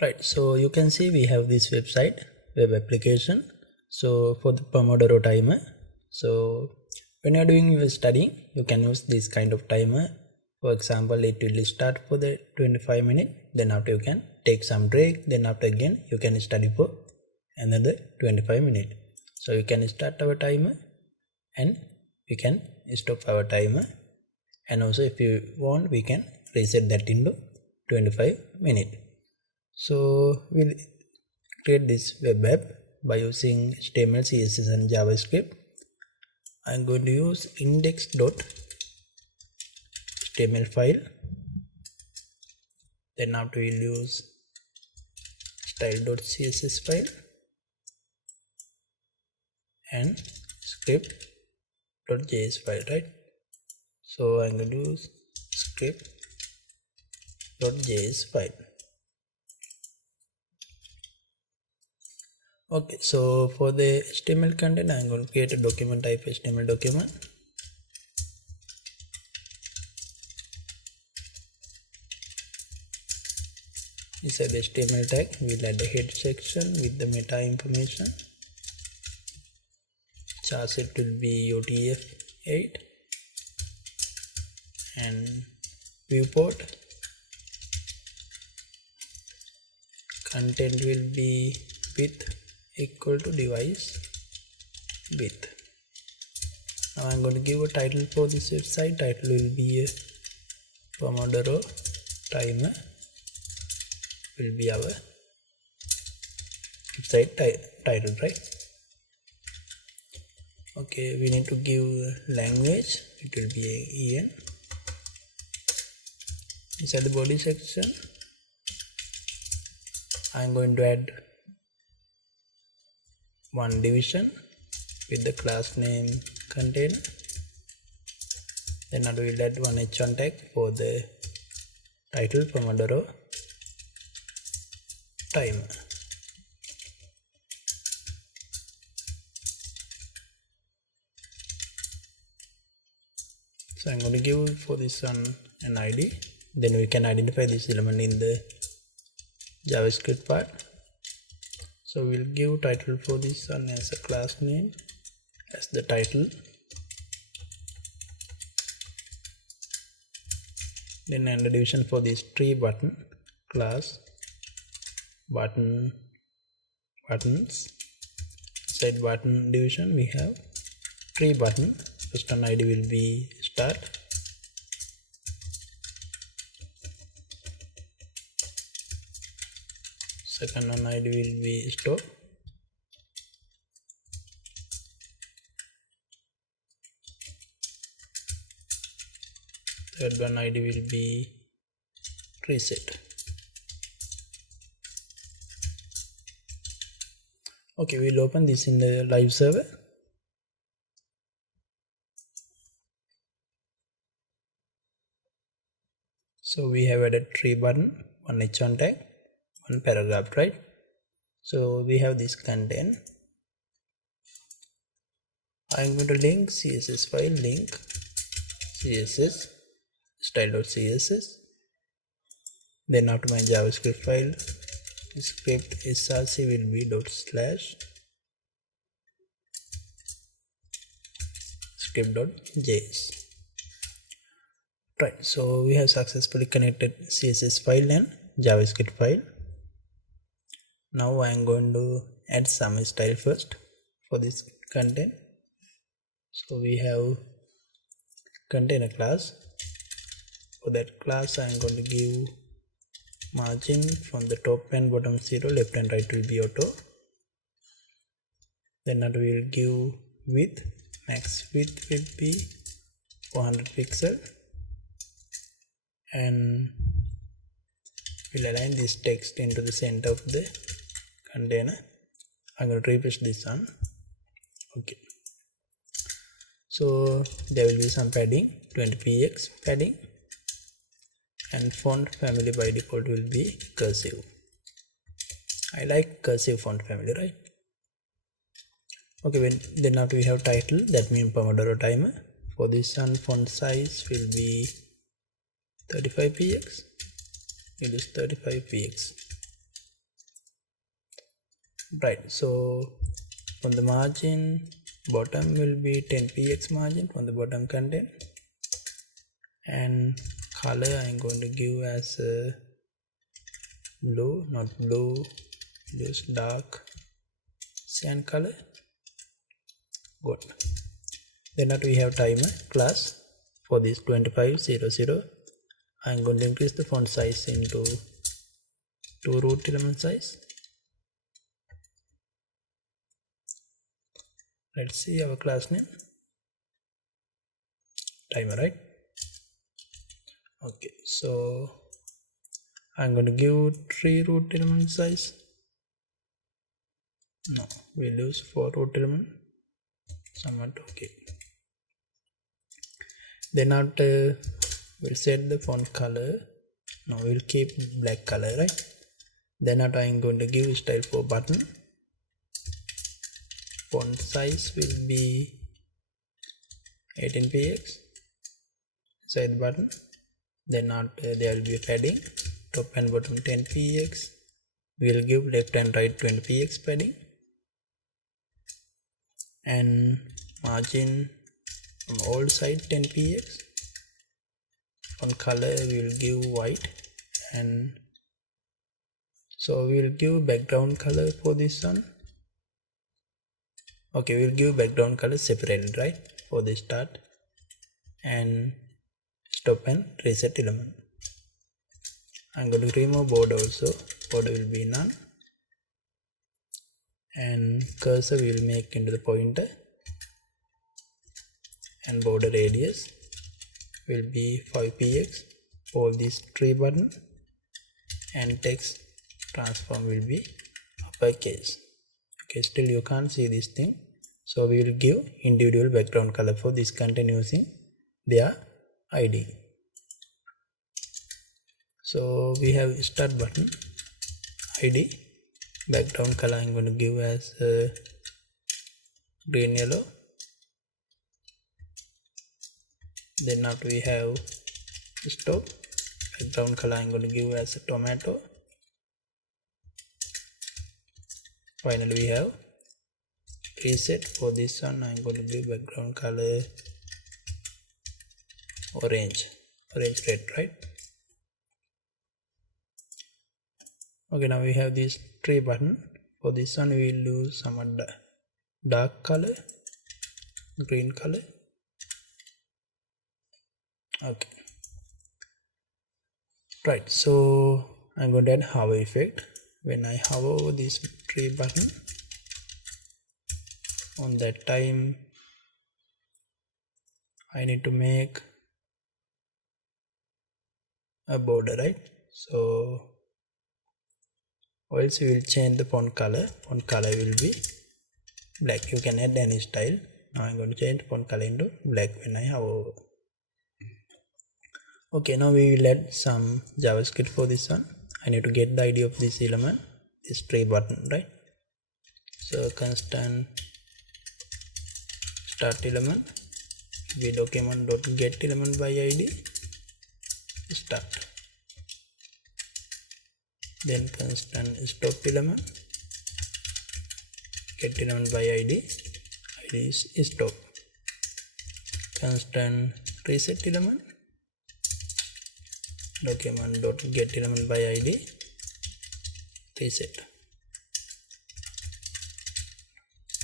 Right, so you can see we have this website, web application. So for the Pomodoro timer, so when you are doing your studying, you can use this kind of timer. For example, it will start for the 25 minutes, then after you can take some break, then after again you can study for another 25 minutes. So you can start our timer and we can stop our timer, and also if you want we can reset that into 25 minutes. So we'll create this web app by using HTML, CSS and JavaScript. I'm going to use index.html file. Then after we'll use style.css file and script.js file, right? So I'm going to use script.js file. Okay, so for the HTML content, I'm going to create a document type HTML document. Inside the HTML tag, we'll add a head section with the meta information. Charset will be UTF-8 and viewport. Content will be width equal to device width. Now I'm going to give a title for this website. Title will be a Pomodoro timer. Will be our website title, right? Okay, we need to give language. It will be EN. Inside the body section, I'm going to add one division with the class name container. Then I will add one h1 tag for the title Pomodoro timer. So I'm going to give for this one an ID. Then we can identify this element in the JavaScript part. So we'll give title for this one as a class name as the title. Then under division for this tree button class buttons. Inside button division we have tree button. First one ID will be start. Second one ID will be stop. Third one ID will be reset. Okay, we'll open this in the live server. So we have added tree button, one h1 tag, one paragraph, right? So we have this content. I'm going to link CSS file, link CSS style.css. Then after my JavaScript file, script src will be /script.js. Right, so we have successfully connected CSS file and JavaScript file. Now I am going to add some style first for this content. So we have container class. For that class I am going to give margin from the top and bottom 0, left and right will be auto. Then we will give width, max width will be 400 pixel, and we'll align this text into the center of the container. I'm going to refresh this one. Okay, so there will be some padding, 20px padding, and font family by default will be cursive. I like cursive font family, right? Okay, then after we have title, that means Pomodoro timer. For this one, font size will be 35px. It is 35px. right. So from the margin, bottom will be 10px margin from the bottom content, and color I'm going to give as blue, not blue, use dark cyan color. Good. Then we have timer class. For this 2500, I'm going to increase the font size into 2 root element size. Let's see our class name, timer, right? Okay, so I'm going to give 3 root element size. No, we'll use 4 root element. Somewhat okay. Then after we'll set the font color. No, we'll keep black color, right? Then after I'm going to give style for button. Font size will be 18px inside the button. Then after there will be a padding, top and bottom 10px. We'll give left and right 20px padding, and margin from all side 10px. On color we will give white, and so we will give background color for this one. Okay, we will give background color separated, right, for the start and stop and reset element. I'm going to remove border also. Border will be none, and cursor we will make into the pointer, and border radius will be 5px for this tree button, and text transform will be uppercase. Okay, still you can't see this thing, so we will give individual background color for this content using their ID. So we have start button ID, background color I'm going to give as green yellow. Then after we have stop, background color I'm going to give as a tomato. Finally we have reset. For this one I'm going to give background color orange red, right? Okay, now we have this tree button. For this one we will use some dark color, green color. Okay, right. So I'm going to add hover effect. When I hover over this tree button, on that time I need to make a border, right? So or else we will change the font color. Font color will be black. You can add any style. Now I'm going to change font color into black when I hover over. Okay, now we will add some JavaScript for this one. I need to get the ID of this element, this tree button, right? So constant start element be document.get element by ID start. Then constant stop element get element by ID is stop. Constant reset element document.get element by ID reset.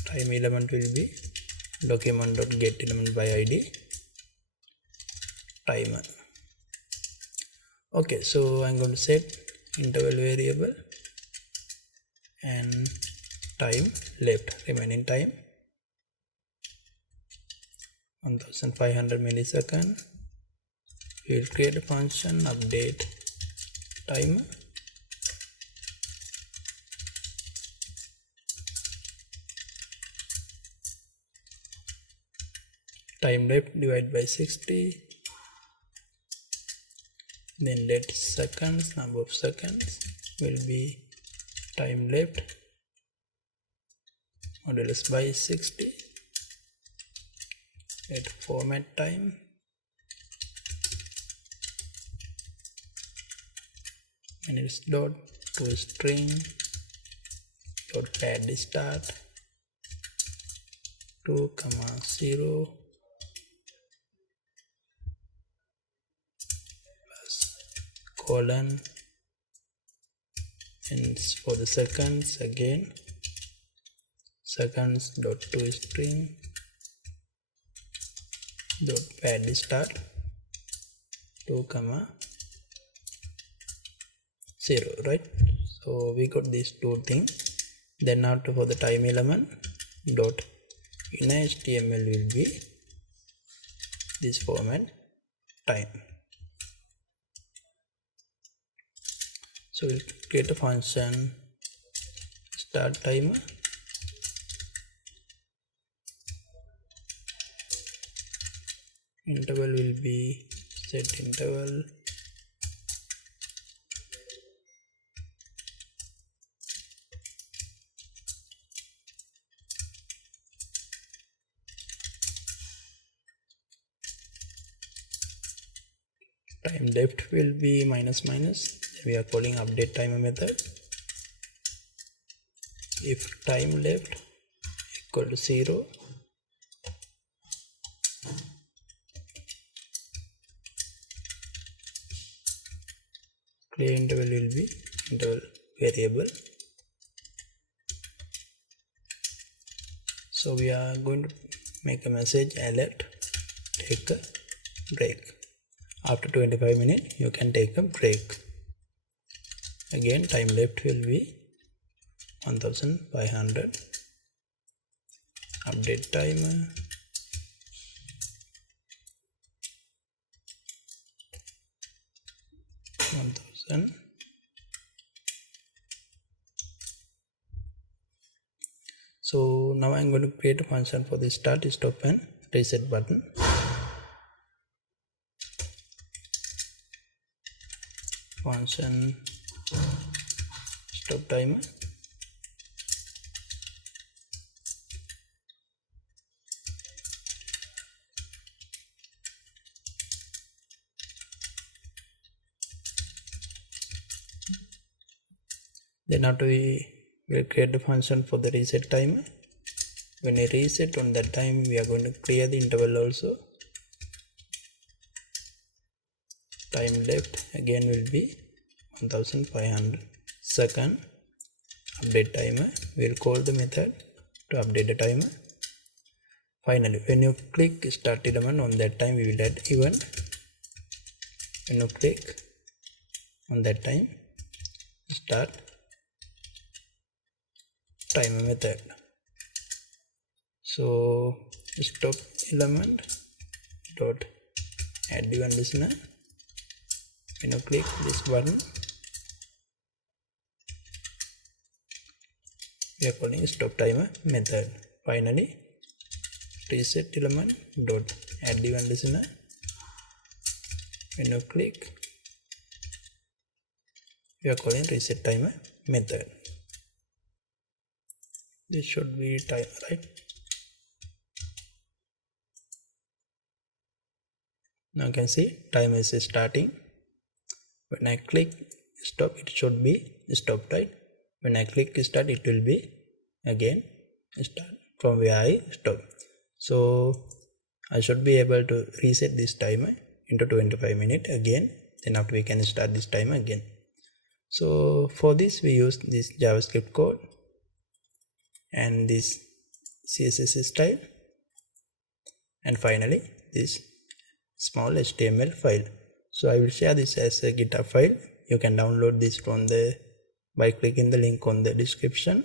Time element will be document.get element by ID timer. Okay, so I'm going to set interval variable and time left, remaining time 1500 millisecond. We will create a function update timer. Time left divided by 60. Then let seconds, number of seconds will be time left modulus by 60. Let format time minutes dot to string dot pad start 2 comma 0 plus colon, and for the seconds again seconds dot to string dot pad start 2 comma 0, right? So we got these two things. Then after for the time element dot inner HTML will be this format time. So we'll create a function start timer, interval will be set interval, time left will be minus minus. We are calling update timer method. If time left equal to 0, clear interval will be interval variable. So we are going to make a message alert, take a break. After 25 minutes you can take a break. Again time left will be 1500, update timer, So now I'm going to create a function for the start, stop and reset button. Function stop timer, then after we will create the function for the reset timer. When I reset on that time we are going to clear the interval also. Time left again will be 1500, second update timer, we will call the method to update the timer. Finally when you click start element, on that time we will add event. When you click on that time start timer method. So stop element dot add event listener. When you click this button we are calling stop timer method. Finally reset element dot add event listener. When you click we are calling reset timer method. This should be timer, right? Now you can see timer is starting. When I click stop it should be stopped, right? When I click start it will be again start from where I stop. So I should be able to reset this timer into 25 minutes again, then after we can start this timer again. So for this we use this JavaScript code and this CSS style, and finally this small HTML file. So I will share this as a GitHub file. You can download this from by clicking the link on the description.